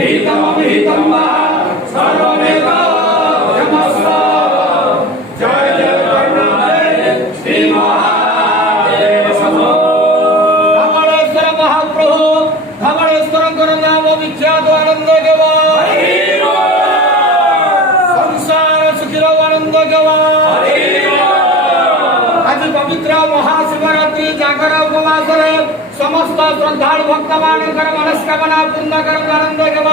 हितम अभिहितम वा सर्वमेव क्षमस्व। जय जय करुणालय श्री महादेव शंभो। धवळेश्वर महाप्रभु धवळेश्वर गुरुनाम विख्यात आनंद गवा संसार सुखीर आनंद गवा। आज पवित्र महाशिवरात्रि जागर उपवास समस्त श्रद्धालु भक्त मान मनस्कामना पूर्ण कर आनंद गवा।